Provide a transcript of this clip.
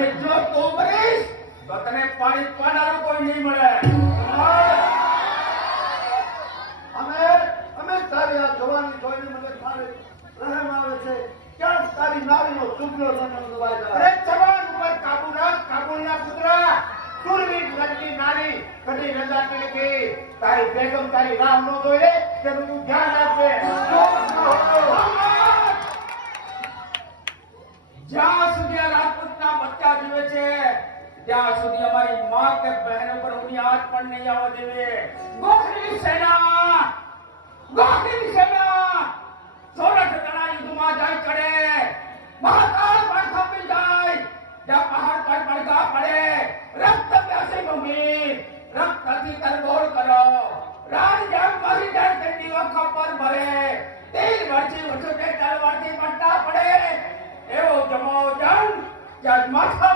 અને જો તું મરીશ તો તને પાણી પાનારો કોઈ નહીં મળે. અમે તારી આ જવાની જોઈને મને તારી રહેમ આવે છે. ક્યાં તારી નારીનો શુભ્ર જન્મ દબાઈ જાય. અરે જવાન ઉપર કાબુ રાખ, કાબુલના પુત્રા. સુરવીર લડકી નારી કદી રંજાતી નથી. તારી બેગમ તારી રાહ ન જોઈ કે તું ધ્યાન આપે. જ્યાં સુધી આ રાજપૂતના બચ્ચા જીવે છે ત્યાં સુધી અમારી માં કે બહેનો પર ઊની આંચ પણ નહીં આવવા દેવે. ગોખરી સેના, ગોખરી સેના સોરઠ તણા યુદ્ધમાં જાય ચડે, મહાકાળ પર થાપી જાય, જ્યાં પહાડ પર પડઘા પડે, રક્ત પ્યાસે ગંભીર, રક્તથી તરબોળ કરો, રાણ જેમ મારી જાય તેની વખત પર ભરે, તેલ વરસી વછોટે તલવારથી પડતા પડે, એવો જમાવો જંગ જ્યાં માથા